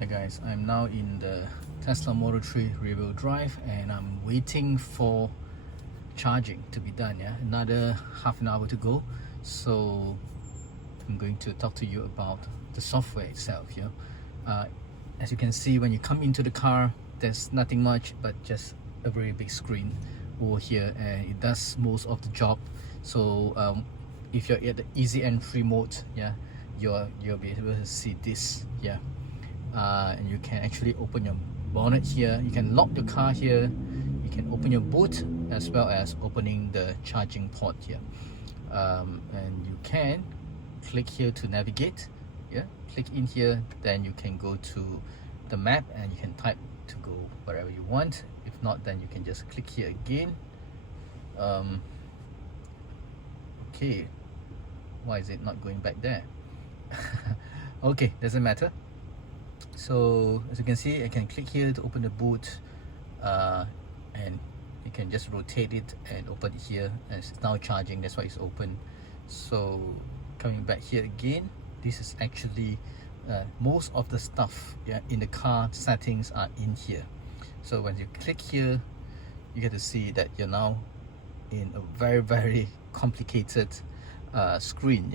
Hey guys, I'm now in the Tesla Model 3 rear-wheel drive and I'm waiting for charging to be done. Another half an hour to go, so I'm going to talk to you about the software itself. As you can see, when you come into the car, there's nothing much but just a very big screen over here, and it does most of the job. So if you're at the easy entry mode, you'll be able to see this. And you can actually open your bonnet here, you can lock the car here, you can open your boot, as well as opening the charging port here. And you can click here to navigate. Click in here, then you can go to the map and you can type to go wherever you want. If not, then you can just click here again. Okay, why is it not going back there? Okay, doesn't matter. So as you can see, I can click here to open the boot, and you can just rotate it and open it here, and it's now charging. That's why it's open. So coming back here again, this is actually most of the stuff in the car settings are in here. So when you click here, you get to see that you're now in a very complicated screen,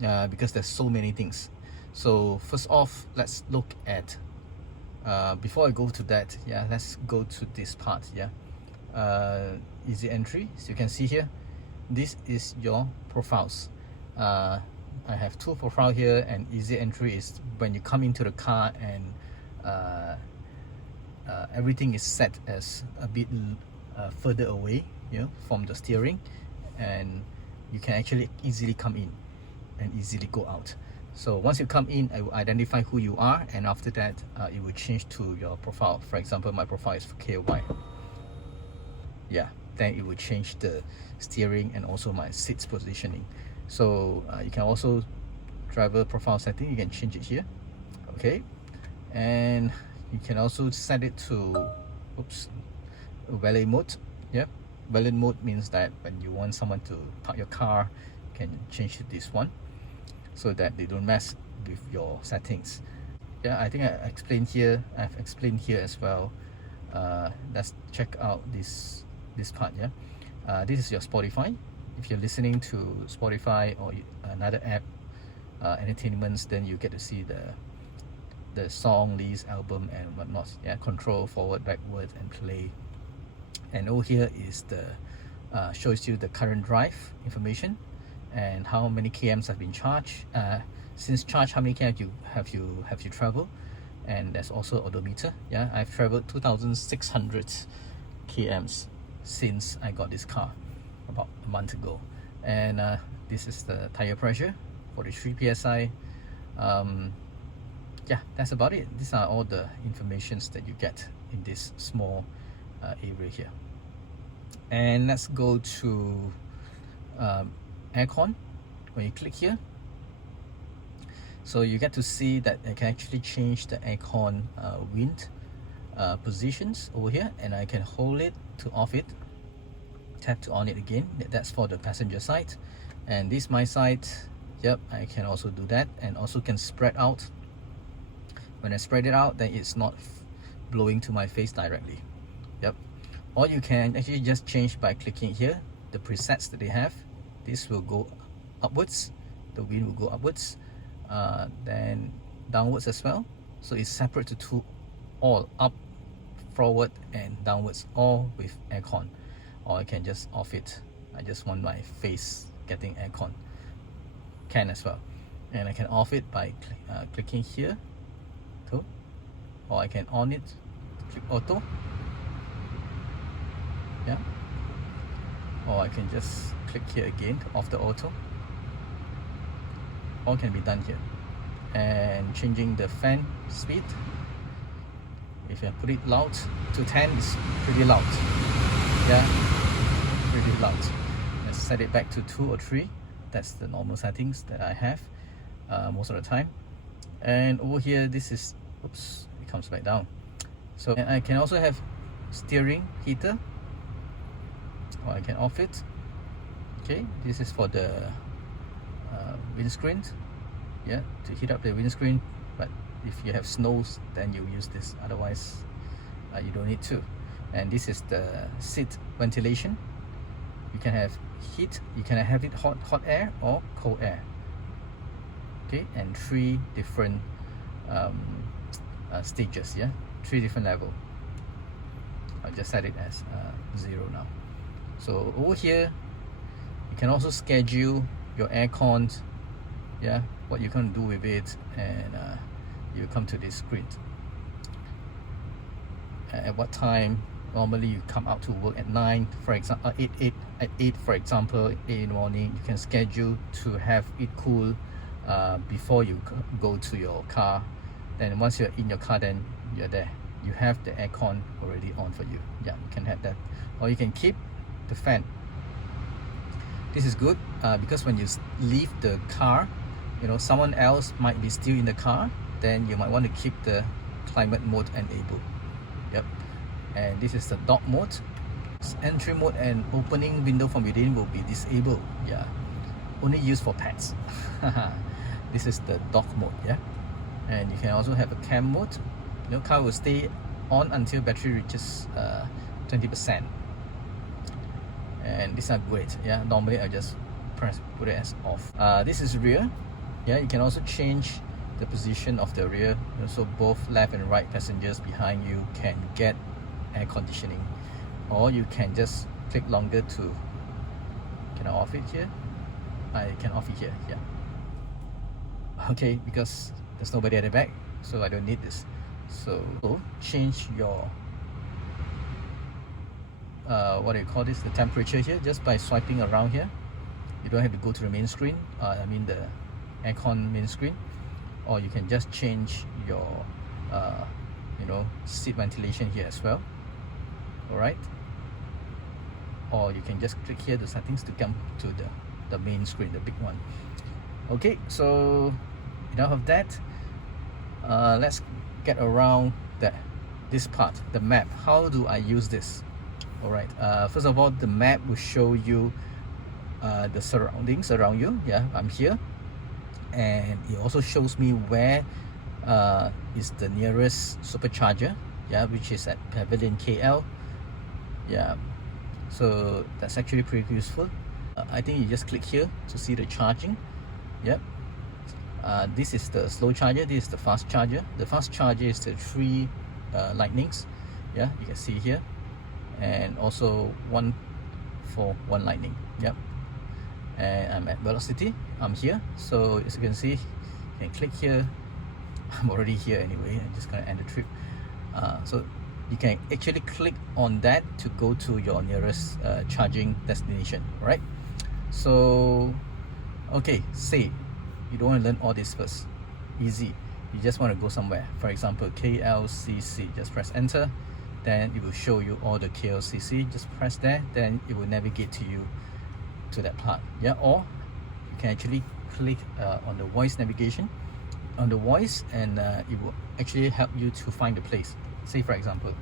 because there's so many things. So first off, let's look at before I go to that, let's go to this part. Easy entry. So you can see here, this is your profiles. I have two profiles here, and easy entry is when you come into the car and everything is set as a bit further away from the steering, and you can actually easily come in and easily go out. So once you come in, it will identify who you are, and after that it will change to your profile. For example, my profile is for KY. Then it will change the steering and also my seats positioning. So you can also driver profile setting, you can change it here. Okay, and you can also set it to valet mode. Valet mode means that when you want someone to park your car, you can change to this one, so that they don't mess with your settings. I think I've explained here as well. Let's check out this part. This is your Spotify. If you're listening to Spotify or another app entertainments, then you get to see the song list, album and whatnot. Control forward, backward and play. And over here is the shows you the current drive information and how many kms have been charged. Since charge, how many km have you traveled, and there's also odometer. I've traveled 2,600 kms since I got this car about a month ago. And this is the tire pressure, 43 psi. That's about it. These are all the informations that you get in this small area here. And let's go to aircon. When you click here, so you get to see that I can actually change the aircon wind positions over here, and I can hold it to off it, tap to on it again. That's for the passenger side. And this my side, I can also do that, and also can spread out. When I spread it out, then it's not blowing to my face directly. Or you can actually just change by clicking here the presets that they have. This will go upwards, the wind will go upwards, then downwards as well. So it's separate to two, all up, forward and downwards, all with aircon. Or I can just off it. I just want my face getting aircon, can as well. And I can off it by clicking here too, or I can on it, click auto. Or I can just click here again to off the auto. All can be done here. And changing the fan speed, if I put it loud to 10, it's pretty loud. Pretty loud. Let's set it back to 2 or 3. That's the normal settings that I have most of the time. And over here, this is, it comes back down. So, and I can also have steering heater, or I can off it. Okay, this is for the windscreen, to heat up the windscreen, but If you have snows, then you use this. Otherwise, you don't need to. And this is the seat ventilation. You can have heat, you can have it hot air or cold air. Okay, and 3 different stages, yeah, 3 different level. I'll just set it as 0 now. So over here, you can also schedule your aircon, yeah, what you can do with it, and you come to this screen. At what time normally you come out to work, at 9 for example, at 8 for example, 8 in the morning, you can schedule to have it cool before you go to your car. Then once you're in your car, then you're there, you have the aircon already on for you. Yeah, you can have that, or you can keep the fan. This is good because when you leave the car, you know, someone else might be still in the car, then you might want to keep the climate mode enabled. Yep. And this is the dock mode. Entry mode and opening window from within will be disabled. Yeah, only used for pets. This is the dock mode. Yeah, and you can also have a cam mode. Your car will stay on until battery reaches 20%. And these are great. Yeah, normally I just put it as off. This is rear. Yeah, you can also change the position of the rear, so both left and right passengers behind you can get air conditioning, or you can just click longer to, can I off it here? I can off it here. Yeah, okay, because there's nobody at the back, so I don't need this. So change your what do you call this, the temperature here, just by swiping around here. You don't have to go to the main screen, I mean the aircon main screen. Or you can just change your you know, seat ventilation here as well. Alright, or you can just click here the settings to come to the main screen, the big one. Okay, so enough of that. Let's get around this part, the map. How do I use this? Alright, first of all, the map will show you the surroundings around you. Yeah, I'm here, and it also shows me where is the nearest supercharger, yeah, which is at Pavilion KL. Yeah, so that's actually pretty useful. I think you just click here to see the charging. Yep. This is the slow charger, this is the fast charger. The fast charger is the 3 lightnings, yeah, you can see here, and also 1 for 1 lightning. Yep. And I'm at Velocity, I'm here, so as you can see, you can click here. I'm already here anyway, I'm just gonna end the trip. So you can actually click on that to go to your nearest charging destination, right? So okay, say you don't want to learn all this first. Easy, you just want to go somewhere, for example KLCC, just press enter, then it will show you all the KLCC. Just press there, then it will navigate to you to that part. Yeah, or you can actually click on the voice navigation on the voice, and it will actually help you to find the place. Say for example,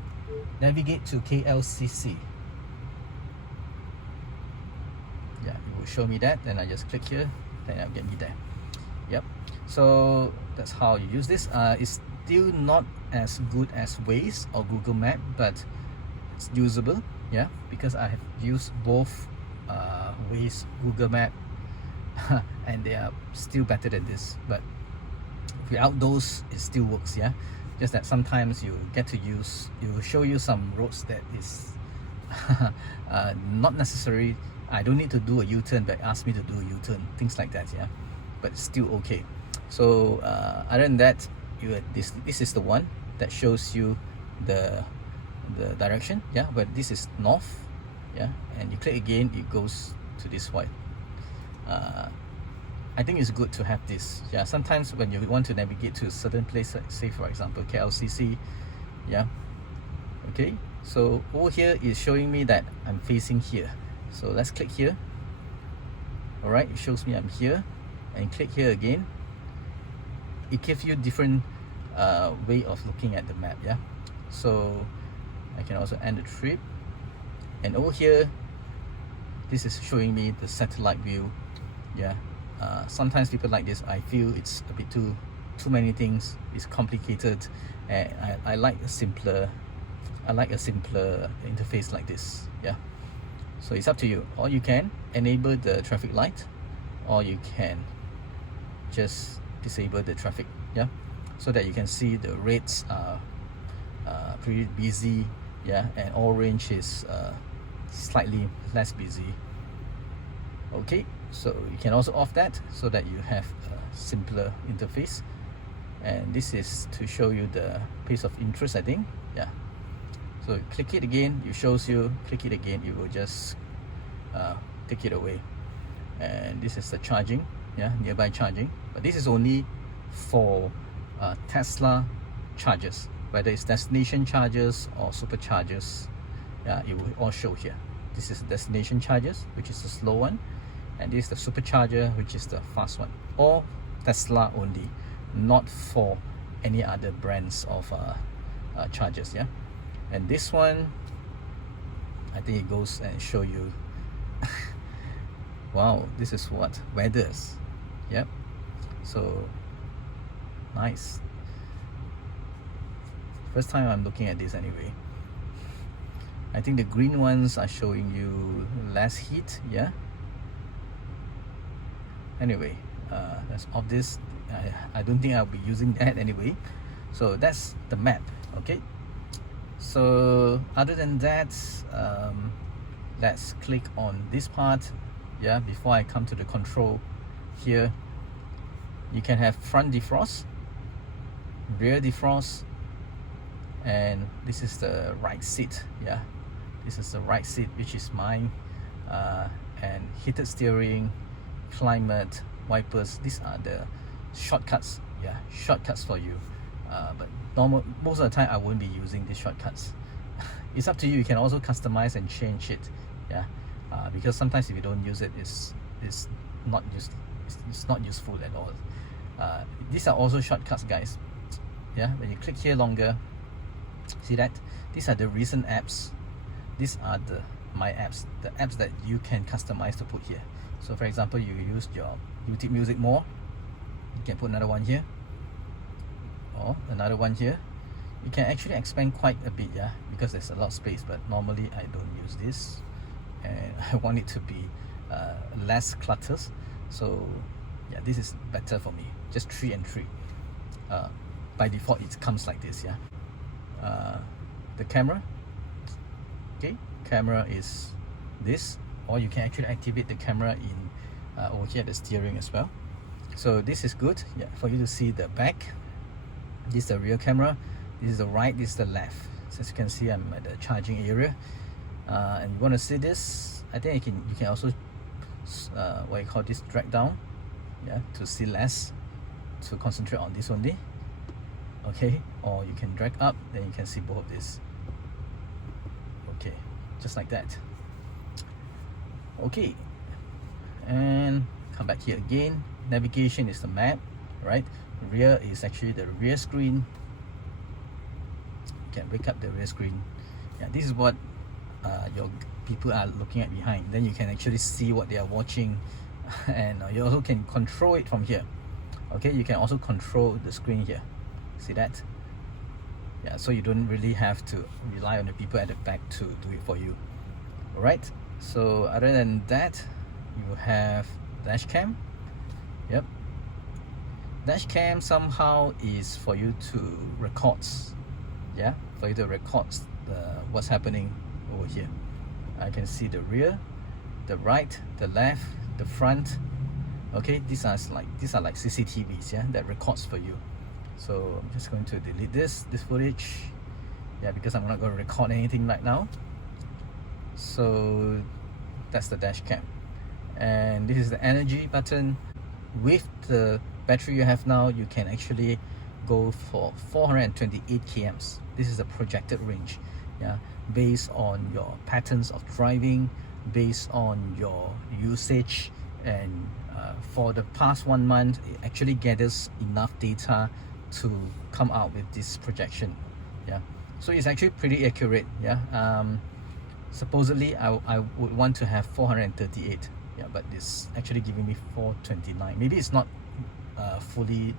navigate to KLCC. Yeah, it will show me that, then I just click here, then I'll get me there. Yep, so that's how you use this. It's still not as good as Waze or Google Map, but it's usable. Yeah, because I have used both Waze, Google Map, and they are still better than this. But without those, it still works. Yeah, just that sometimes you get to use, it will show you some roads that is not necessary. I don't need to do a U-turn, but ask me to do a U-turn, things like that. Yeah, but it's still okay. So other than that, this is the one that shows you the direction. Yeah, but this is north. Yeah, and you click again, it goes to this white. I think it's good to have this. Yeah, sometimes when you want to navigate to a certain place, say for example KLCC, yeah, okay, so over here is showing me that I'm facing here, so let's click here. All right, it shows me I'm here, and click here again. It gives you different way of looking at the map. Yeah, so I can also end the trip, and over here this is showing me the satellite view. Yeah, sometimes people like this. I feel it's a bit too too many things, it's complicated, and I like a simpler interface like this. Yeah, so it's up to you. Or you can enable the traffic light, or you can just disable the traffic, yeah, so that you can see the reds are pretty busy, yeah, and orange is slightly less busy. Okay, so you can also off that so that you have a simpler interface. And this is to show you the pace of interest, I think. Yeah, so click it again, it shows you. Click it again, it will just take it away. And this is the charging, yeah, nearby charging, but this is only for Tesla chargers, whether it's destination chargers or superchargers. Yeah, it will all show here. This is destination chargers, which is the slow one, and this is the supercharger, which is the fast one. All Tesla only, not for any other brands of chargers. Yeah, and this one, I think it goes and show you. Wow, this is what weathers. Yep, so nice. First time I'm looking at this anyway. I think the green ones are showing you less heat. Yeah, anyway, that's obvious. I don't think I'll be using that anyway. So that's the map. Okay, so other than that, let's click on this part. Yeah, before I come to the control here, you can have front defrost, rear defrost, and this is the right seat. Yeah, this is the right seat, which is mine, and heated steering, climate, wipers. These are the shortcuts. Yeah, shortcuts for you, but most of the time I won't be using these shortcuts. It's up to you. You can also customize and change it. Yeah, because sometimes if you don't use it, it's not useful at all. These are also shortcuts, guys. Yeah, when you click here longer, see that these are the recent apps. These are the my apps, the apps that you can customize to put here. So for example, you use your YouTube Music more, you can put another one here, or another one here. You can actually expand quite a bit, yeah, because there's a lot of space, but normally I don't use this, and I want it to be less clutters. So yeah, this is better for me. Just 3 and 3. By default it comes like this. Yeah, the camera, okay, camera is this, or you can actually activate the camera in over here, the steering as well. So this is good, yeah, for you to see the back. This is the rear camera, this is the right, this is the left. So as you can see, I'm at the charging area, and you want to see this, I think you can also what you call this, drag down, yeah, to see less, to concentrate on this only. Okay, or you can drag up, then you can see both of this. Okay, just like that. Okay, and come back here again. Navigation is the map, right? Rear is actually the rear screen. You can break up the rear screen. Yeah, this is what your people are looking at behind. Then you can actually see what they are watching, and you also can control it from here. Okay, you can also control the screen here. See that? Yeah, so you don't really have to rely on the people at the back to do it for you. Alright, so other than that, you have dash cam. Yep, dash cam somehow is for you to record. Yeah, for you to record what's happening over here. I can see the rear, the right, the left, the front. Okay, these are like CCTVs, yeah, that records for you. So I'm just going to delete this footage, yeah, because I'm not going to record anything right now. So that's the dash cam, and this is the energy button. With the battery you have now, you can actually go for 428 kms. This is the projected range, yeah, based on your patterns of driving, based on your usage, and for the past 1 month, it actually gathers enough data to come out with this projection. Yeah, so it's actually pretty accurate. Yeah, supposedly I would want to have 438. Yeah, but it's actually giving me 429. Maybe it's not fully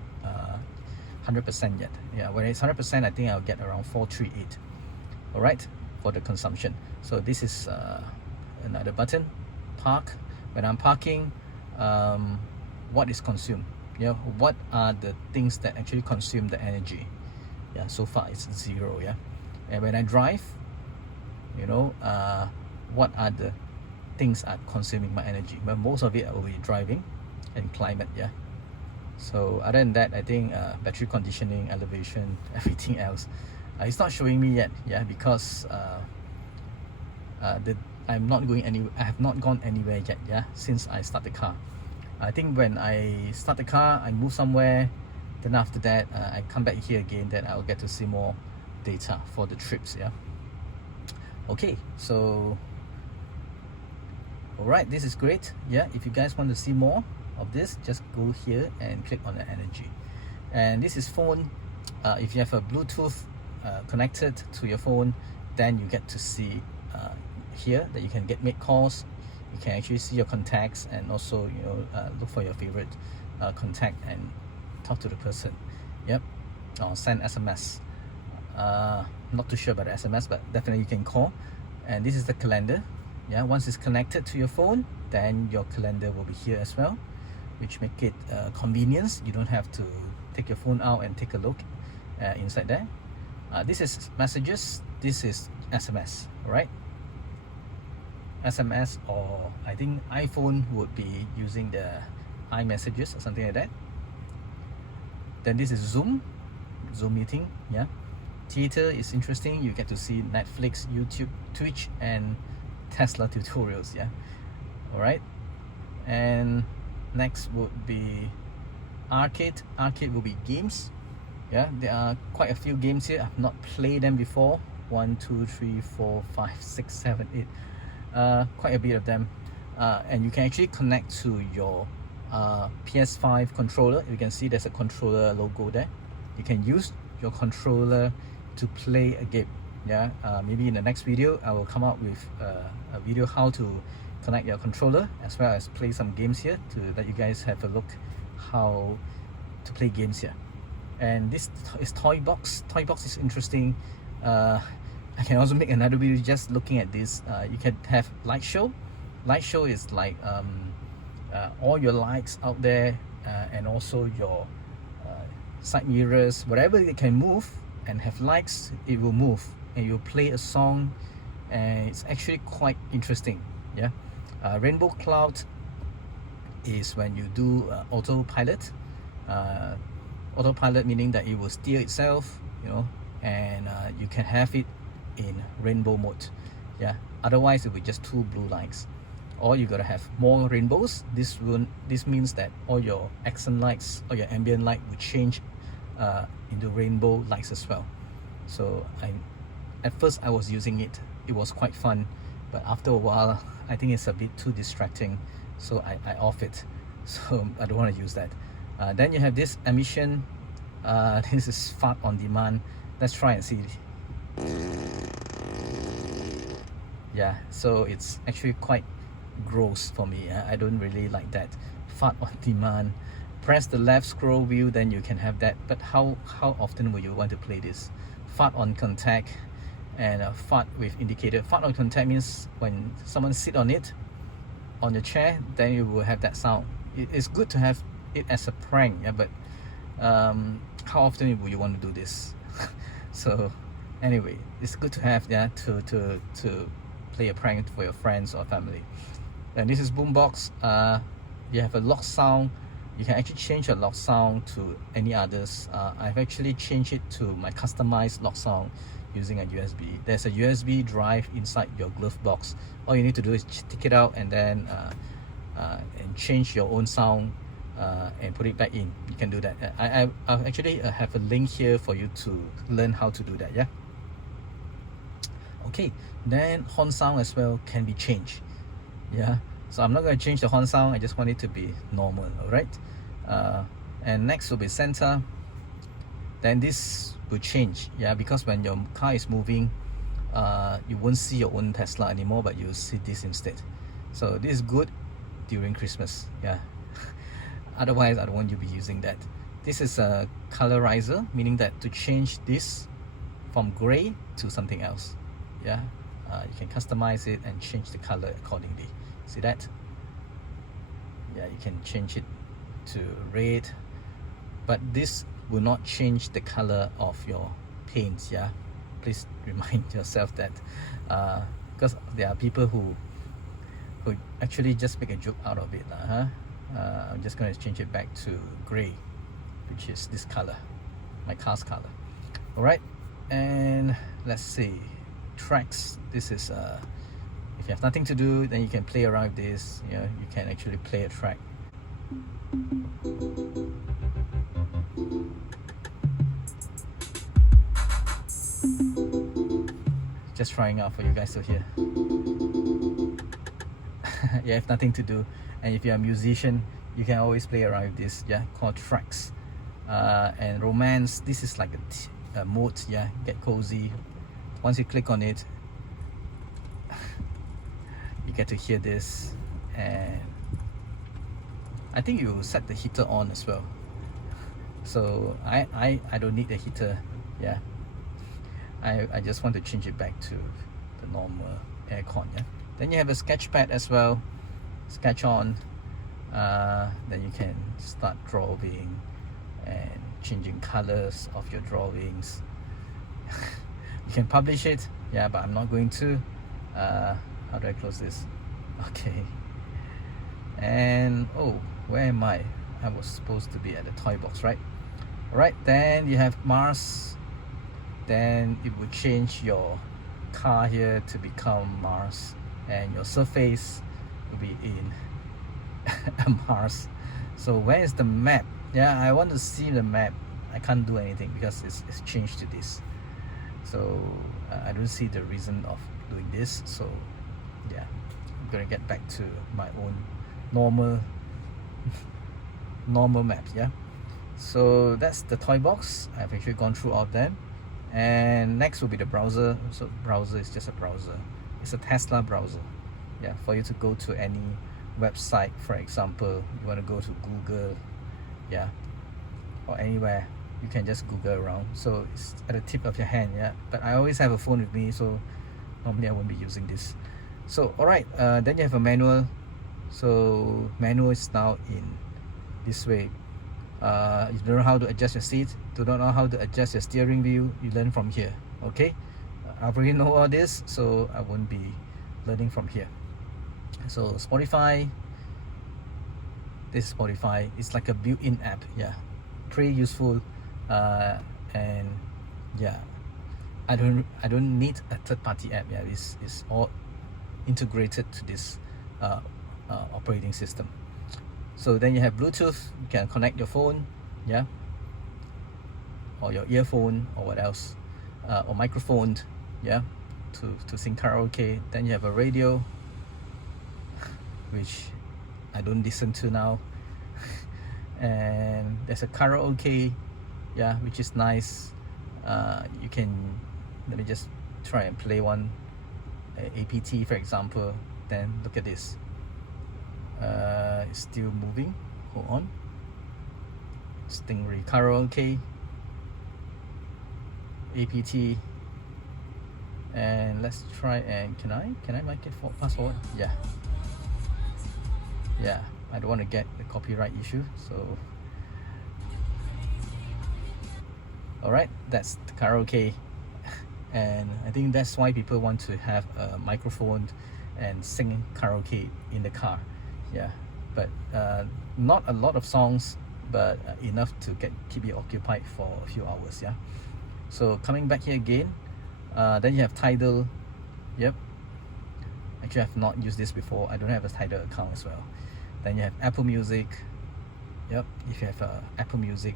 100% yet. Yeah, when it's 100%, I think I'll get around 438. All right, for the consumption. So this is another button, park. When I'm parking, what is consumed? Yeah, what are the things that actually consume the energy? Yeah, so far it's 0. Yeah, and when I drive, you know, what are the things are consuming my energy? But most of it I will be driving and climate. Yeah, so other than that, I think battery conditioning, elevation, everything else, it's not showing me yet. Yeah, because I'm not going any. I have not gone anywhere yet. Yeah, since I start the car. I think when I start the car, I move somewhere, then after that I come back here again, then I'll get to see more data for the trips. Yeah, okay, so alright, this is great. Yeah, if you guys want to see more of this, just go here and click on the energy. And this is phone. If you have a Bluetooth connected to your phone, then you get to see here that you can make calls. You can actually see your contacts, and also, you know, look for your favorite contact and talk to the person. Yep, or send SMS. Not too sure about the SMS, but definitely you can call. And this is the calendar. Yeah, once it's connected to your phone, then your calendar will be here as well, which make it convenience. You don't have to take your phone out and take a look inside there. This is messages. This is SMS. All right, SMS, or I think iPhone would be using the iMessages or something like that. Then this is Zoom meeting. Yeah, theater is interesting. You get to see Netflix, YouTube, Twitch, and Tesla tutorials. Yeah, all right. And next would be arcade. Arcade will be games. Yeah, there are quite a few games here. I've not played them before. 1, 2, 3, 4, 5, 6, 7, 8. Quite a bit of them, and you can actually connect to your PS5 controller. You can see there's a controller logo there. You can use your controller to play a game. Yeah, maybe in the next video I will come out with a video how to connect your controller, as well as play some games here to let you guys have a look how to play games here. And this is Toy Box. Toy Box is interesting. I can also make another video just looking at this. You can have light show. Light show is like all your lights out there, and also your side mirrors, whatever it can move and have lights, it will move, and you'll play a song, and it's actually quite interesting. Yeah, rainbow cloud is when you do autopilot. Autopilot meaning that it will steer itself, you know, and you can have it in rainbow mode. Yeah, otherwise it will be just 2 blue lines, or you gotta have more rainbows. This means that all your accent lights or your ambient light will change into rainbow lights as well. So at first I was using it was quite fun, but after a while I think it's a bit too distracting, so I off it. So I don't want to use that. Then you have this emission. This is fart on demand. Let's try and see. Yeah, so it's actually quite gross for me. I don't really like that. Fart on demand. Press the left scroll wheel, then you can have that. But how often will you want to play this? Fart on contact and fart with indicator. Fart on contact means when someone sit on it, on the chair, then you will have that sound. It's good to have it as a prank, yeah, but how often will you want to do this? So anyway, it's good to have, yeah, to play a prank for your friends or family. And this is boombox. You have a lock sound. You can actually change your lock sound to any others. I've actually changed it to my customized lock sound using a USB. There's a USB drive inside your glove box. All you need to do is take it out and then and change your own sound and put it back in. You can do that. I actually have a link here for you to learn how to do that. Yeah. Okay, then horn sound as well can be changed. Yeah, so I'm not going to change the horn sound. I just want it to be normal. All right. And next will be center. Then this will change. Yeah, because when your car is moving, you won't see your own Tesla anymore, but you'll see this instead. So this is good during Christmas. Yeah. Otherwise I don't want you to be using that. This is a colorizer, meaning that to change this from gray to something else. Yeah, you can customize it and change the color accordingly. See that? Yeah, you can change it to red, but this will not change the color of your paints. Yeah, please remind yourself that, because there are people who actually just make a joke out of it, huh? I'm just going to change it back to gray, which is this color, my car's color. All right, and let's see, tracks. This is if you have nothing to do, then you can play around with this. You know, you can actually play a track. Just trying out for you guys to hear. You have nothing to do, and if you're a musician, you can always play around with this. Yeah, called tracks. And romance, this is like a mode. Yeah, get cozy. Once you click on it, you get to hear this, and I think you set the heater on as well. So I don't need the heater. Yeah, I just want to change it back to the normal aircon. Yeah. Then you have a sketch pad as well. Sketch on. Then you can start drawing and changing colors of your drawings. You can publish it. Yeah, but I'm not going to. How do I close this? Okay. And oh, where am I? I was supposed to be at the toy box, right? Alright, then you have Mars. Then it will change your car here to become Mars, and your surface will be in Mars. So where is the map? Yeah, I want to see the map. I can't do anything because it's changed to this. So I don't see the reason of doing this. So yeah, I'm gonna get back to my own normal map. Yeah, so that's the toy box. I've actually gone through all of them, and next will be the browser. So browser is just a browser. It's a Tesla browser. Yeah, for you to go to any website. For example, you want to go to Google, yeah, or anywhere, you can just Google around. So it's at the tip of your hand. Yeah, but I always have a phone with me, so normally I won't be using this. So alright, then you have a manual. So manual is now in this way. You don't know how to adjust your seat, do not know how to adjust your steering wheel, you learn from here. Okay, I already know all this, so I won't be learning from here. So Spotify, this Spotify is like a built-in app. Yeah, pretty useful. And yeah, I don't need a third-party app. Yeah, it's all integrated to this operating system. So then you have Bluetooth. You can connect your phone, yeah, or your earphone, or what else, or microphone, yeah, to sing karaoke. Then you have a radio, which I don't listen to now. And there's a karaoke, yeah, which is nice. You can, let me just try and play one, APT for example. Then look at this, it's still moving. Hold on. Stingray karaoke, APT, and let's try. And can I make it fast forward? Yeah, I don't want to get the copyright issue. So alright, that's the karaoke. And I think that's why people want to have a microphone and sing karaoke in the car. Yeah, but not a lot of songs, but enough to keep you occupied for a few hours. Yeah. So coming back here again, then you have Tidal. Yep, actually I've not used this before. I don't have a Tidal account as well. Then you have Apple Music. Yep, if you have Apple Music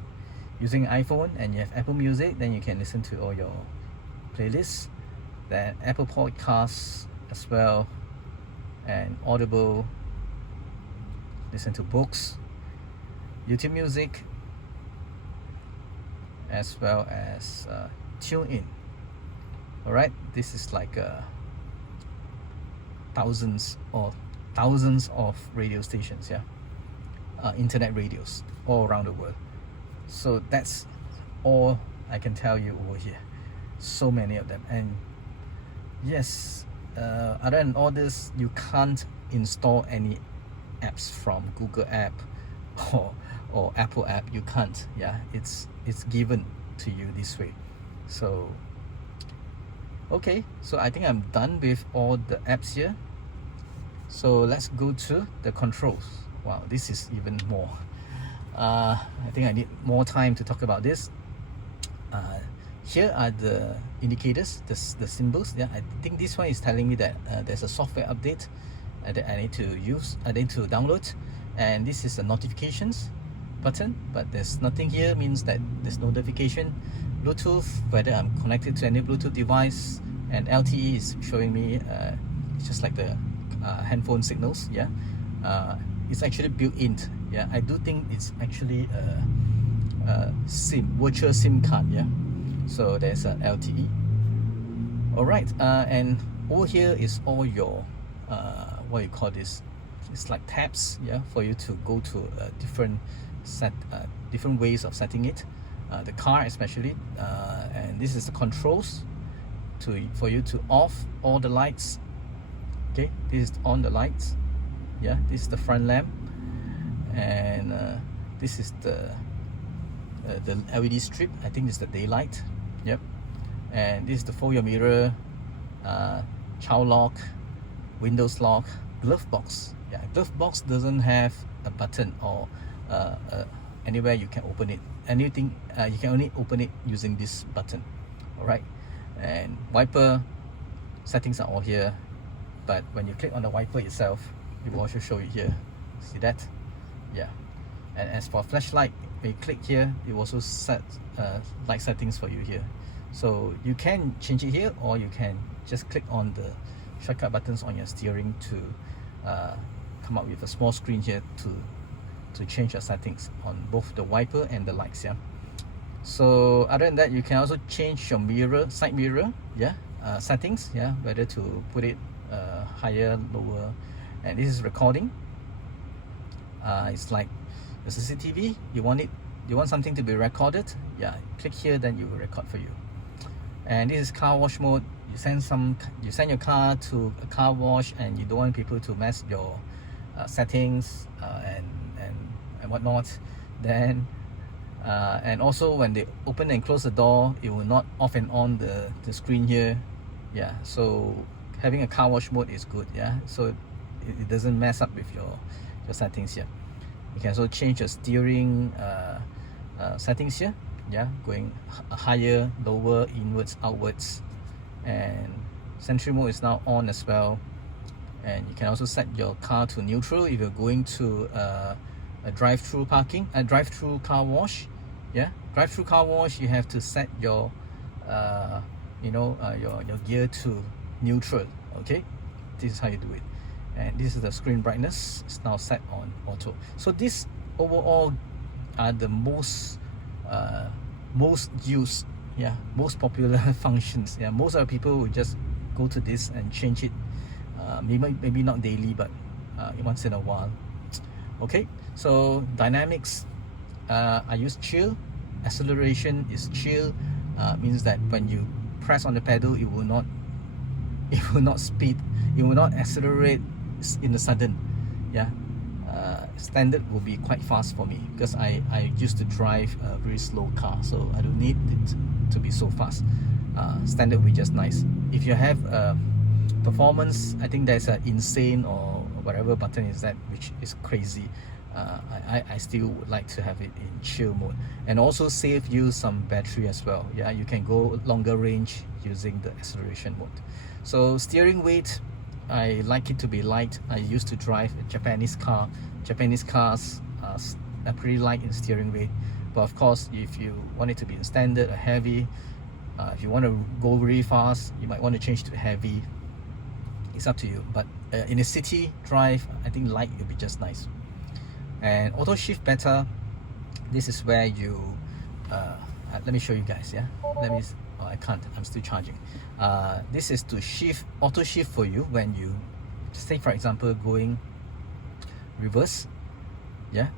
using iPhone and you have Apple Music, then you can listen to all your playlists. Then Apple Podcasts as well, and Audible, listen to books, YouTube Music, as well as TuneIn. Alright, this is like thousands of radio stations, yeah, internet radios all around the world. So that's all I can tell you over here. So many of them. And yes, other than all this, you can't install any apps from Google app or Apple app. You can't. Yeah, it's given to you this way. So okay, so I think I'm done with all the apps here. So let's go to the controls. Wow, this is even more. I think I need more time to talk about this. Here are the indicators, the symbols. Yeah, I think this one is telling me that there's a software update that I need to download, and this is a notifications button, but there's nothing here, means that there's no notification. Bluetooth, whether I'm connected to any Bluetooth device, and LTE is showing me it's just like the handphone signals. Yeah, it's actually built in. Yeah, I do think it's actually a virtual SIM card. Yeah, so there's a LTE. All right, and over here is all your what you call this? It's like tabs. Yeah, for you to go to different ways of setting it. The car especially, and this is the controls for you to off all the lights. Okay, this is on the lights. Yeah, this is the front lamp, and this is the LED strip. I think it's the daylight. Yep, and this is the fold your mirror, child lock, windows lock, glove box. Yeah, glove box doesn't have a button or anywhere you can open it. Anything you can only open it using this button. All right, and wiper settings are all here, but when you click on the wiper itself, it will also show you here. See that? Yeah. And as for flashlight, when you click here, it will also set light settings for you here. So you can change it here, or you can just click on the shortcut buttons on your steering to come up with a small screen here to change your settings on both the wiper and the lights. Yeah, so other than that, you can also change your mirror, side mirror, yeah, settings, yeah, whether to put it higher, lower. And this is recording. It's like the CCTV. You want something to be recorded, yeah, click here, then it will record for you. And this is car wash mode. You send your car to a car wash, and you don't want people to mess your settings and whatnot. Then and also when they open and close the door, it will not off and on the screen here. Yeah, so having a car wash mode is good. Yeah, so it doesn't mess up with your settings here. You can also change your steering settings here. Yeah, going higher, lower, inwards, outwards. And Sentry mode is now on as well. And you can also set your car to neutral if you're going to a drive-through parking, a drive-through car wash. Yeah, drive-through car wash, you have to set your your gear to neutral. Okay, this is how you do it. And this is the screen brightness. It's now set on auto. So this overall are the most used, yeah, most popular functions. Yeah, most of the people will just go to this and change it. Maybe not daily, but once in a while. Okay, so dynamics, I use chill. Acceleration is chill. Means that when you press on the pedal, it will not speed, it will not accelerate in the sudden. Yeah, standard will be quite fast for me because I used to drive a very slow car, so I don't need it to be so fast. Standard will be just nice. If you have performance, I think there's an insane or whatever button is that, which is crazy. I still would like to have it in chill mode, and also save you some battery as well. Yeah, you can go longer range using the acceleration mode. So steering weight, I like it to be light. I used to drive a Japanese car. Japanese cars are pretty light in steering weight, but of course if you want it to be in standard or heavy, if you want to go really fast, you might want to change to heavy. It's up to you, but in a city drive, I think light will be just nice. And auto shift better, this is where you let me show you guys. Yeah, I can't, I'm still charging. This is to auto shift for you when you, say for example, going reverse. Yeah,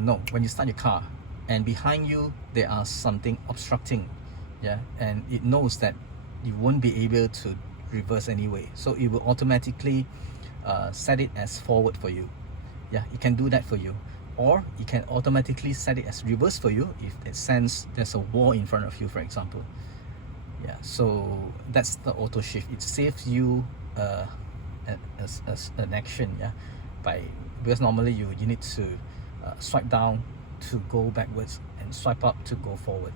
no, when you start your car and behind you there are something obstructing, yeah, and it knows that you won't be able to reverse anyway, so it will automatically set it as forward for you. Yeah, it can do that for you, or it can automatically set it as reverse for you if it sense there's a wall in front of you, for example. Yeah, so that's the auto shift. It saves you an action, yeah, by, because normally you need to swipe down to go backwards and swipe up to go forward,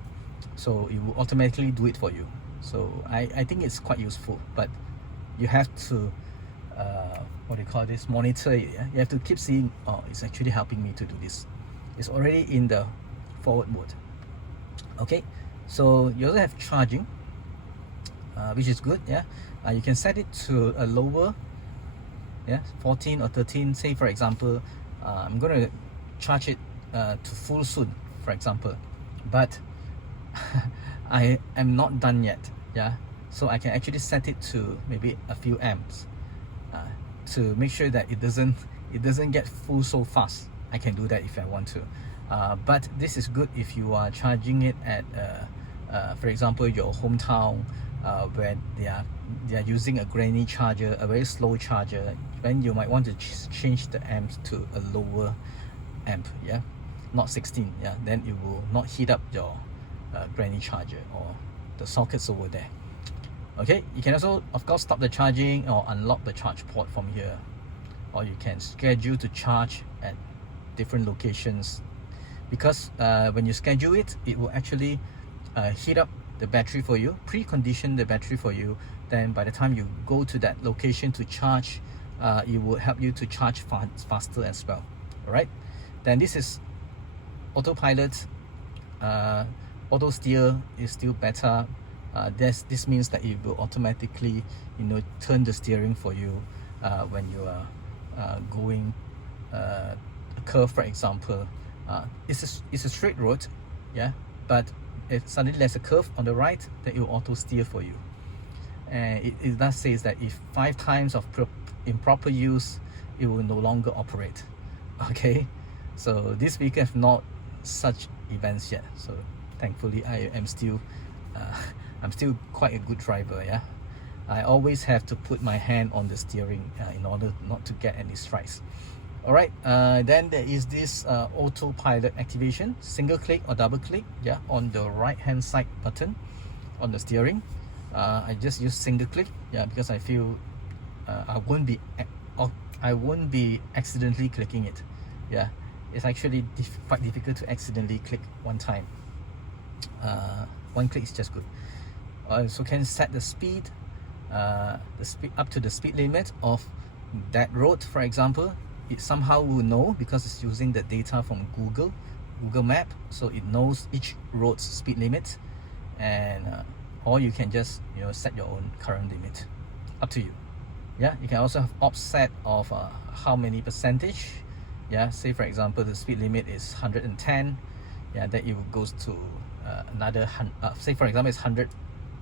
so it will automatically do it for you. So I think it's quite useful, but you have to what do you call this, monitor it, yeah? You have to keep seeing, oh, it's actually helping me to do this, it's already in the forward mode. Okay, so you also have charging, which is good, yeah. You can set it to a lower, yeah, 14 or 13, say for example, I'm gonna charge it to full soon, for example, but I am not done yet, yeah, so I can actually set it to maybe a few amps to make sure that it doesn't get full so fast. I can do that if I want to, but this is good if you are charging it at for example your hometown, where they are using a granny charger, a very slow charger, then you might want to change the amps to a lower amp, yeah, not 16, yeah, then it will not heat up your granny charger or the sockets over there. Okay, you can also of course stop the charging or unlock the charge port from here, or you can schedule to charge at different locations, because when you schedule it, it will actually heat up the battery for you, precondition the battery for you, then by the time you go to that location to charge, it will help you to charge faster as well. All right, then this is autopilot. Auto steer is still better. This means that it will automatically, you know, turn the steering for you when you are going a curve, for example. It's a straight road, yeah, but if suddenly there's a curve on the right, then it will auto steer for you. And it does say that if 5 times of improper use, it will no longer operate. Okay, so this vehicle have not such events yet, so thankfully I am still I'm still quite a good driver, yeah. I always have to put my hand on the steering in order not to get any strikes. Alright, then there is this autopilot activation, single click or double click, yeah, on the right hand side button on the steering. I just use single click, yeah, because I feel I won't be accidentally clicking it, yeah. It's actually quite difficult to accidentally click one time. One click is just good. So can set the speed up to the speed limit of that road, for example. It somehow will know because it's using the data from Google Map, so it knows each road's speed limit, and or you can just, you know, set your own current limit, up to you. Yeah, you can also have offset of how many percentage. Yeah, say for example the speed limit is 110, yeah, then it goes to another say for example it's 100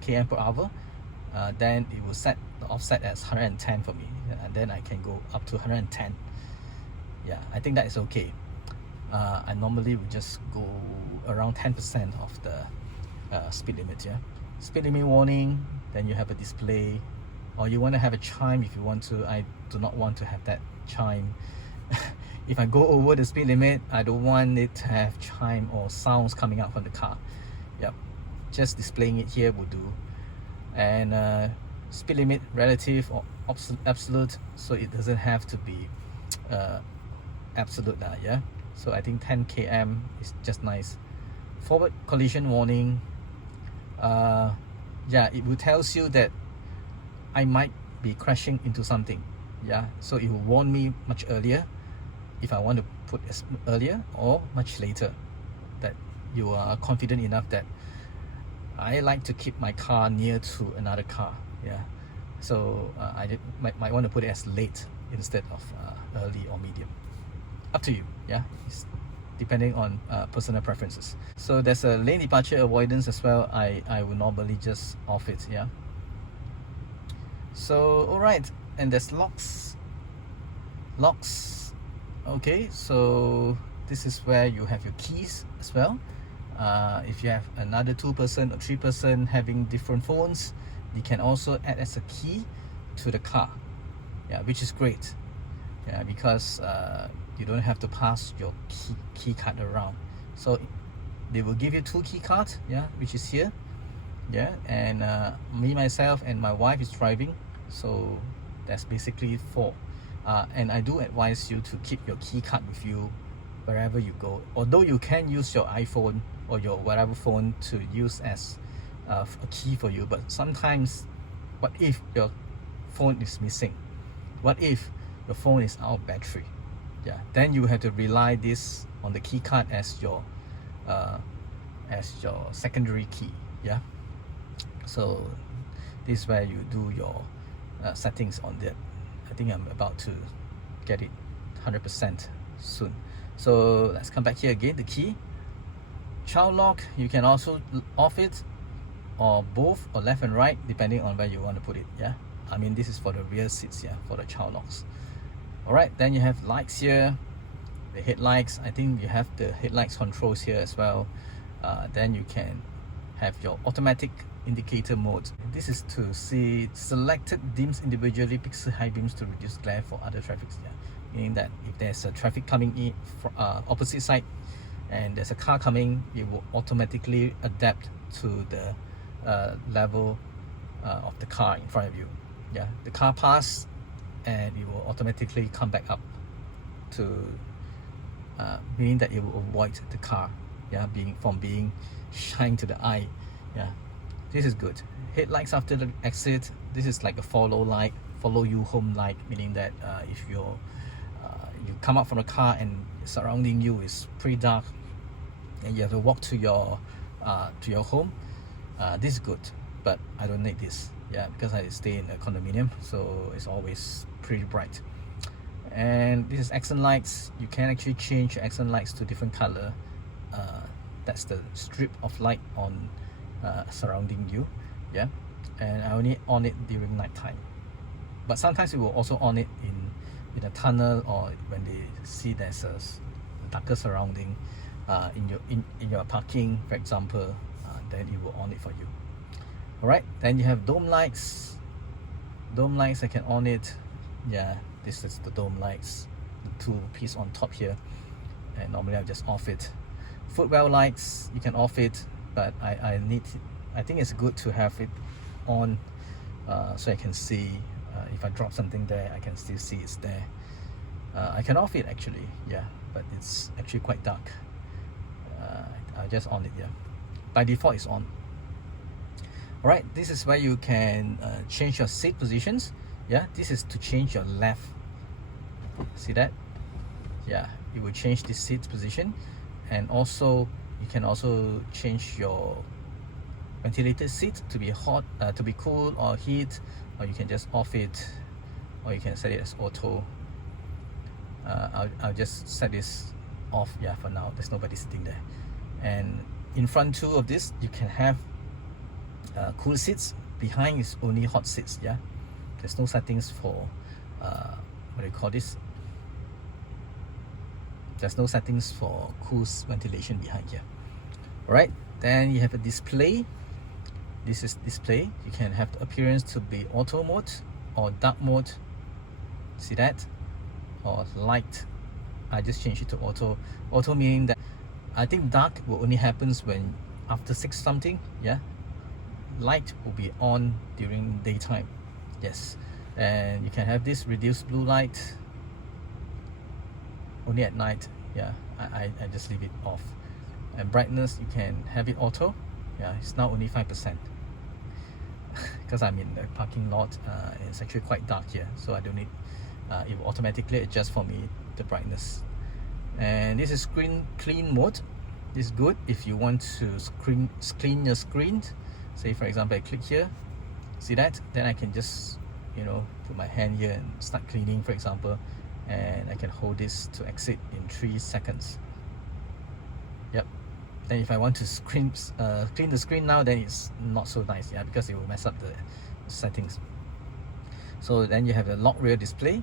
km per hour, then it will set the offset as 110 for me, and then I can go up to 110. Yeah, I think that is okay. I normally would just go around 10% of the speed limit, yeah. Speed limit warning, then you have a display, or you want to have a chime if you want to. I do not want to have that chime. If I go over the speed limit, I don't want it to have chime or sounds coming out from the car. Yep, just displaying it here will do. And speed limit relative or absolute, so it doesn't have to be absolute, yeah. So I think 10 km is just nice. Forward collision warning, yeah, it will tells you that I might be crashing into something, yeah, so it will warn me much earlier if I want to put as earlier or much later, that you are confident enough that I like to keep my car near to another car, yeah. So I might want to put it as late instead of early or medium. Up to you, yeah. It's depending on personal preferences. So there's a lane departure avoidance as well. I will normally just off it, yeah. So alright, and there's locks. Okay, so this is where you have your keys as well. If you have another 2% or 3% having different phones, you can also add as a key to the car, yeah, which is great, yeah, because you don't have to pass your key card around. So they will give you 2 key cards, yeah, which is here, yeah, and me, myself, and my wife is driving, so that's basically 4. And I do advise you to keep your key card with you wherever you go, although you can use your iPhone or your whatever phone to use as a key for you. But sometimes, what if your phone is missing? What if your phone is out of battery? Yeah, then you have to rely this on the key card as your secondary key. Yeah, so this is where you do your settings on that. I think I'm about to get it 100% soon. So let's come back here again. The key, child lock, you can also off it, or both, or left and right, depending on where you want to put it. Yeah, I mean, this is for the rear seats, yeah, for the child locks. All right, then you have lights here, the headlights. I think you have the headlights controls here as well. Then you can have your automatic indicator mode. This is to see selected dims individually pixel high beams to reduce glare for other traffic. Yeah, meaning that if there's a traffic coming in from opposite side and there's a car coming, it will automatically adapt to the level of the car in front of you. Yeah, the car pass and it will automatically come back up to meaning that it will avoid the car, yeah, being shined to the eye. Yeah, this is good. Headlights after the exit, this is like a follow you home light, meaning that if you come up from the car and surrounding you is pretty dark and you have to walk to your home, this is good. But I don't need this, yeah, because I stay in a condominium, so it's always pretty bright. And this is accent lights. You can actually change your accent lights to different color. That's the strip of light on surrounding you, yeah. And I only on it during night time, but sometimes it will also on it in a tunnel, or when they see there's a darker surrounding in your parking, for example, then it will on it for you. All right, then you have dome lights. I can on it, yeah. This is the dome lights, the 2 piece on top here, and normally I just off it. Footwell lights, you can off it, but I think it's good to have it on, so I can see if I drop something there, I can still see it's there. I can off it actually, yeah, but it's actually quite dark. I just on it, yeah. By default it's on. Alright, this is where you can change your seat positions. Yeah, this is to change your left. See that? Yeah, it will change the seat position, and also you can also change your ventilated seat to be hot, to be cool or heat, or you can just off it, or you can set it as auto. I'll just set this off, yeah, for now. There's nobody sitting there. And in front too of this, you can have cool seats. Behind is only hot seats, yeah. There's no settings for what do you call this? There's no settings for cool ventilation behind here. Alright, then you have a display. This is display. You can have the appearance to be auto mode or dark mode. See that? Or light. I just changed it to auto. Auto meaning that I think dark will only happens when after 6 something, yeah. Light will be on during daytime. Yes, and you can have this reduced blue light only at night. Yeah, I just leave it off. And brightness, you can have it auto. Yeah, it's now only 5% because I'm in the parking lot. It's actually quite dark here, so I don't need it will automatically adjust for me the brightness. And this is screen clean mode. This is good if you want to clean your screen. Say for example I click here, see that, then I can just, you know, put my hand here and start cleaning, for example, and I can hold this to exit in 3 seconds. Yep. Then if I want to clean the screen now, then it's not so nice, yeah, because it will mess up the settings. So then you have a lock rear display.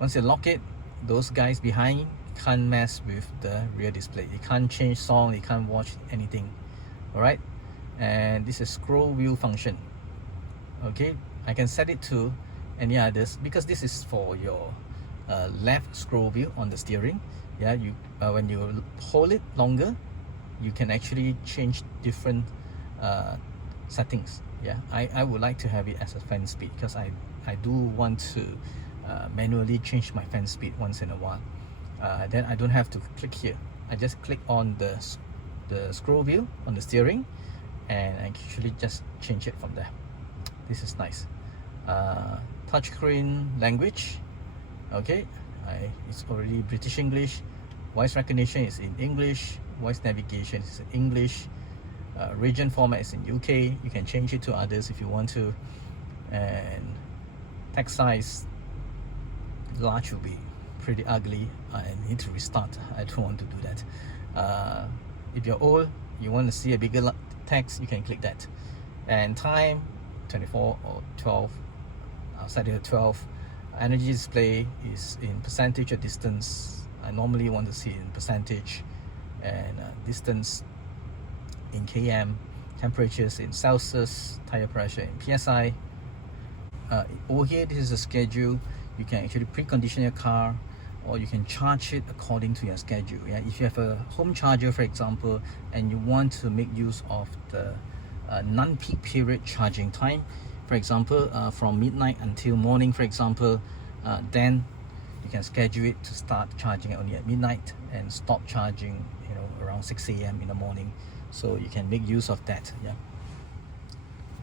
Once you lock it, those guys behind can't mess with the rear display. You can't change song, you can't watch anything. Alright, and this is scroll wheel function. Okay, I can set it to any others because this is for your left scroll wheel on the steering. Yeah, you when you hold it longer, you can actually change different settings. Yeah, I would like to have it as a fan speed because I do want to manually change my fan speed once in a while. Then I don't have to click here. I just click on the scroll wheel on the steering and I actually just change it from there. This is nice. Touchscreen language. Okay, it's already British English. Voice recognition is in English. Voice navigation is in English. Region format is in UK. You can change it to others if you want to. And text size, large will be pretty ugly. I need to restart. I don't want to do that. If you're old, you want to see a bigger text, you can click that. And time, 24 or 12. Outside of 12. Energy display is in percentage or distance. I normally want to see in percentage, and distance in km, temperatures in Celsius, tire pressure in psi. Over here, this is a schedule. You can actually precondition your car, or you can charge it according to your schedule. Yeah, if you have a home charger, for example, and you want to make use of the non-peak period charging time, for example, from midnight until morning, for example, then you can schedule it to start charging only at midnight and stop charging, you know, around 6 a.m. in the morning. So you can make use of that. Yeah.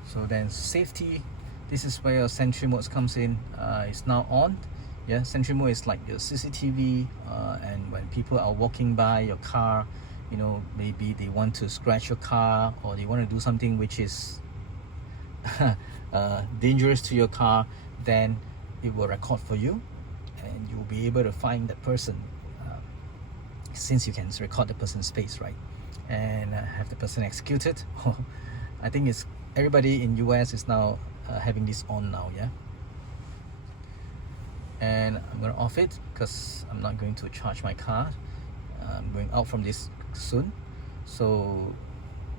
So then safety, this is where your Sentry mode comes in. It's now on. Yeah, Sentry mode is like your CCTV, and when people are walking by your car, you know, maybe they want to scratch your car or they want to do something which is dangerous to your car, then it will record for you and you'll be able to find that person, since you can record the person's face, right, and have the person executed. I think it's everybody in US is now having this on now. Yeah, and I'm gonna off it because I'm not going to charge my car. I'm going out from this soon, so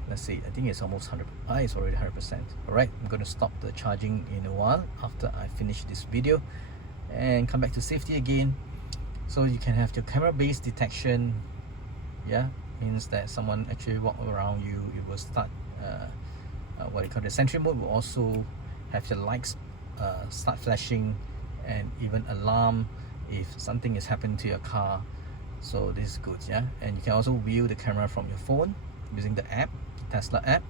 let's see, I think it's almost 100. It's already 100%. Alright, I'm going to stop the charging in a while after I finish this video and come back to safety again. So you can have your camera based detection. Yeah, means that someone actually walk around you, it will start what you call the Sentry mode will also have your lights start flashing and even alarm if something is happening to your car. So this is good. Yeah, and you can also view the camera from your phone using the app, Tesla app.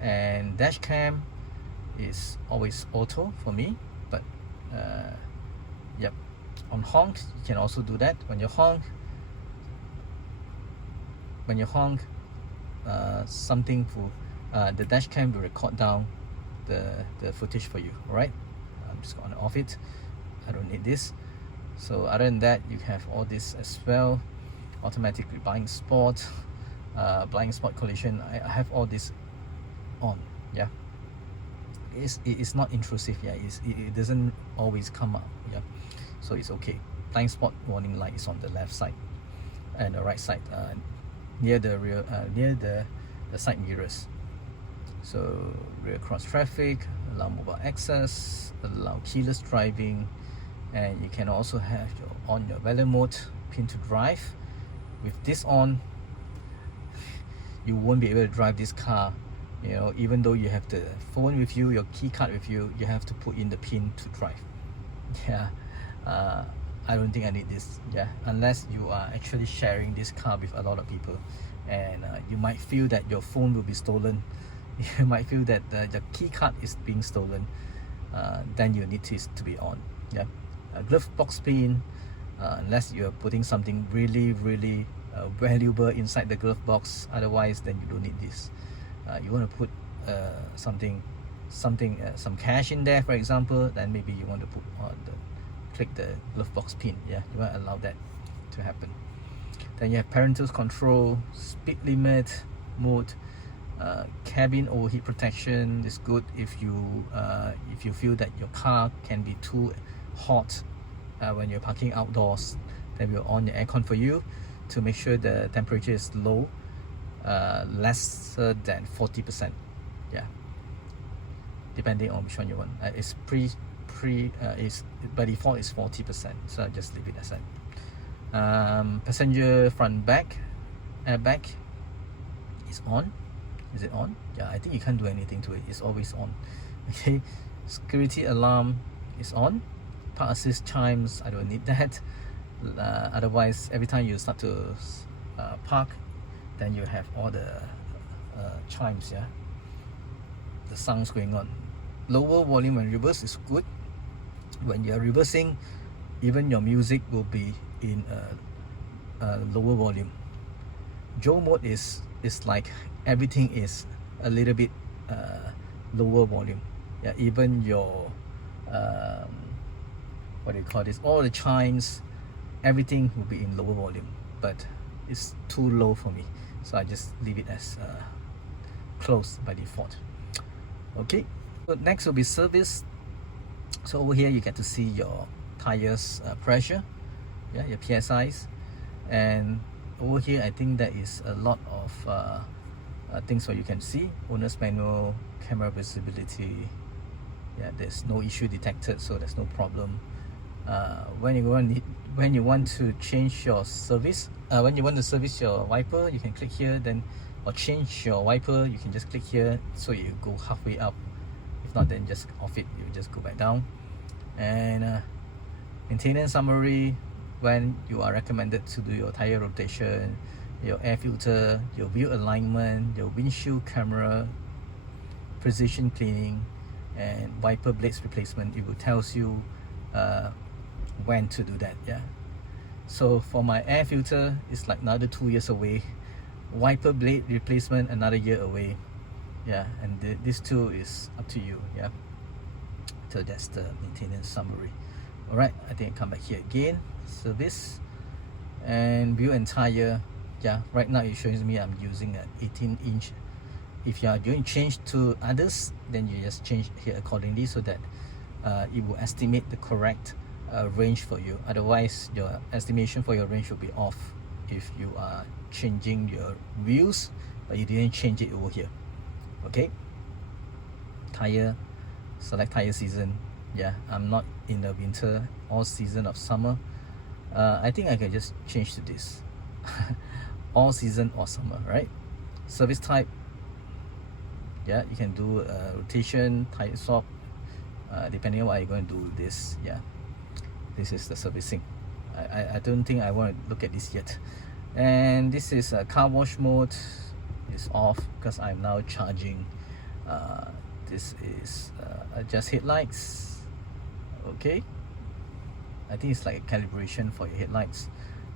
And dash cam is always auto for me, but yep, on honk you can also do that. When you honk, something for the dash cam will record down the footage for you. All right, I'm just gonna off it. I don't need this. So other than that, you have all this as well. Automatically blind spot, blind spot collision. I have all this on. Yeah, it's not intrusive. Yeah, it doesn't always come up. Yeah, so it's okay. Blind spot warning light is on the left side and the right side, near the rear, near the side mirrors. So rear cross traffic, allow mobile access, allow keyless driving, and you can also have your value mode, pin to drive. With this on, you won't be able to drive this car. You know, even though you have the phone with you, your key card with you, you have to put in the pin to drive. Yeah, I don't think I need this. Yeah, unless you are actually sharing this car with a lot of people, and you might feel that your phone will be stolen. You might feel that the key card is being stolen. Then you need this to be on. Yeah, glove box pin. Unless you're putting something really valuable inside the glove box, otherwise then you don't need this. You want to put some cash in there, for example, then maybe you want to put on click the glove box pin. Yeah, you want to allow that to happen. Then you have parental control, speed limit mode, cabin overheat protection is good if you feel that your car can be too hot when you're parking outdoors, then we'll on the aircon for you to make sure the temperature is low, lesser than 40%. Yeah, depending on which one you want. It's is by default is 40%, so I'll just leave it as that. Passenger front back airbag is on. Is it on? Yeah, I think you can't do anything to it. It's always on. Okay, security alarm is on. Park assist chimes, I don't need that. Otherwise, every time you start to park, then you have all the chimes, yeah, the sounds going on. Lower volume when reverse is good. When you're reversing, even your music will be in a lower volume. Joe mode is like everything is a little bit lower volume. Yeah, even your what do you call this? All the chimes, everything will be in lower volume, but it's too low for me, so I just leave it as closed by default. Okay, so next will be service. So over here you get to see your tires pressure, yeah, your PSIs, and over here I think there is a lot of things where you can see owner's manual, camera visibility. Yeah, there's no issue detected, so there's no problem. When you want to change your service, when you want to service your wiper, you can click here, then or change your wiper, you can just click here, so you go halfway up. If not, then just off it, you just go back down. And maintenance summary, when you are recommended to do your tire rotation, your air filter, your wheel alignment, your windshield camera, precision cleaning, and wiper blades replacement. It will tells you when to do that. Yeah, so for my air filter, it's like another 2 years away. Wiper blade replacement, another year away. Yeah, and this two is up to you. Yeah, so that's the maintenance summary. All right, I think I come back here again. Service and wheel and tire. Yeah, right now it shows me I'm using an 18-inch. If you are going to change to others, then you just change here accordingly, so that it will estimate the correct range for you. Otherwise, your estimation for your range will be off if you are changing your wheels but you didn't change it over here. Okay, tire, select tire season. Yeah, I'm not in the winter, all season of summer. I think I can just change to this. All season or summer, right? Service type, yeah, you can do rotation, tire swap, depending on what you're going to do with this. Yeah, this is the servicing. I don't think I want to look at this yet. And this is car wash mode is off because I'm now charging. This is adjust headlights. Okay, I think it's like a calibration for your headlights.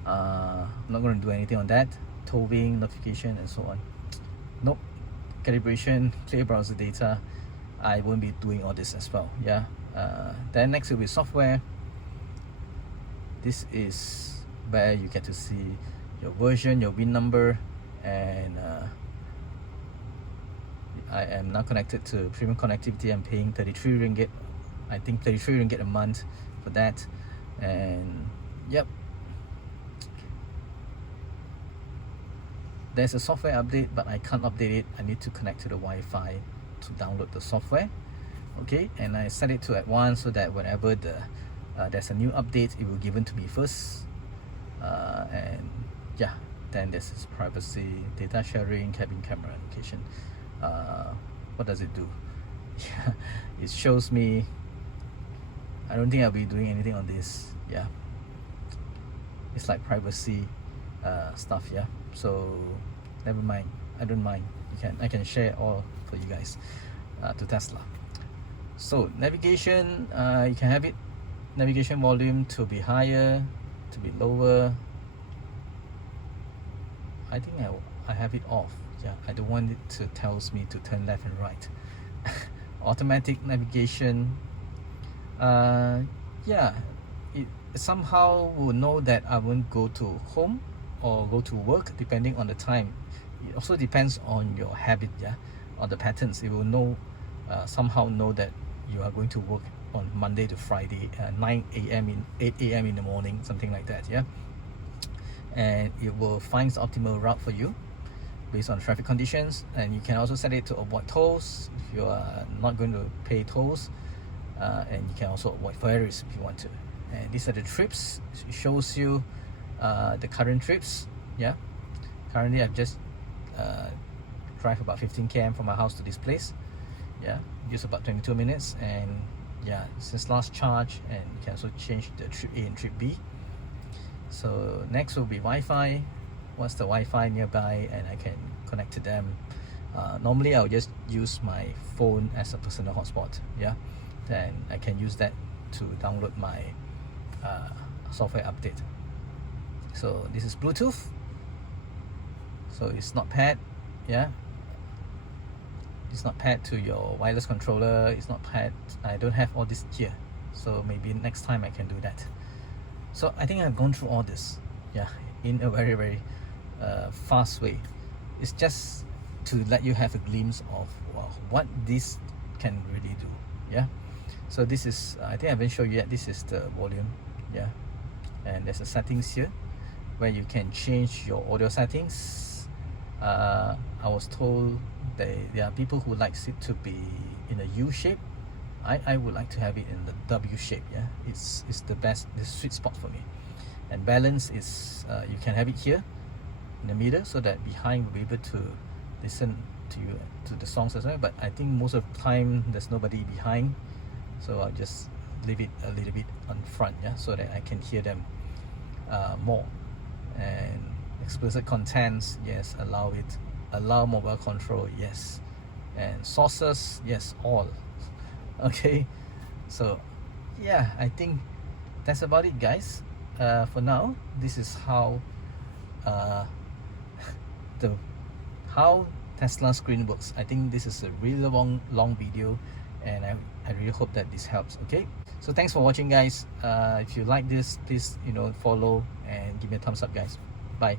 I'm not going to do anything on that. Towing, notification, and so on. Nope. Calibration, clear browser data. I won't be doing all this as well. Yeah. Then next will be software. This is where you get to see your version, your VIN number, and I am now connected to premium connectivity. I'm paying 33 ringgit. I think 33 ringgit a month for that. And yep, there's a software update, but I can't update it. I need to connect to the Wi-Fi to download the software. Okay, and I set it to at once so that whenever there's a new update, it will given to me first. And yeah, then there's this privacy, data sharing, cabin camera location. What does it do? Yeah, it shows me. I don't think I'll be doing anything on this. Yeah, it's like privacy stuff. Yeah, so never mind. I don't mind. I can share all for you guys to Tesla. So navigation, you can have it navigation volume to be higher, to be lower. I think I have it off. Yeah, I don't want it to tells me to turn left and right. Automatic navigation. Yeah, it somehow will know that I won't go to home or go to work depending on the time. It also depends on your habit, yeah, or the patterns. It will know, somehow know that you are going to work on Monday to Friday, 9 a.m. 8 a.m. in the morning, something like that. Yeah, and it will find the optimal route for you based on traffic conditions. And you can also set it to avoid tolls if you are not going to pay tolls, and you can also avoid ferries if you want to. And these are the trips. It shows you the current trips. Yeah, currently I've just drive about 15 km from my house to this place. Yeah, use about 22 minutes, and yeah, since last charge. And you can also change the trip A and trip B. So next will be Wi-Fi. What's the Wi-Fi nearby, and I can connect to them. Normally I'll just use my phone as a personal hotspot. Yeah, then I can use that to download my software update. So this is Bluetooth, so it's not paired. Yeah, it's not paired to your wireless controller. It's not paired. I don't have all this gear, so maybe next time I can do that. So I think I've gone through all this, yeah, in a very fast way. It's just to let you have a glimpse of what this can really do. Yeah, so this is, I think I haven't shown you yet, this is the volume. Yeah, and there's a settings here where you can change your audio settings. I was told there are people who likes it to be in a U shape. I would like to have it in the W shape. Yeah, it's the best, the sweet spot for me. And balance is you can have it here in the middle, so that behind will be able to listen to you, to the songs as well. But I think most of the time there's nobody behind, so I'll just leave it a little bit on front, yeah, so that I can hear them more. And explicit contents, yes, allow it. Allow mobile control, yes. And sources, yes, all. Okay, so yeah, I think that's about it, guys. For now, this is how how Tesla screen works. I think this is a really long video, and I really hope that this helps. Okay, so thanks for watching, guys. If you like this, please follow and give me a thumbs up, guys. Bye.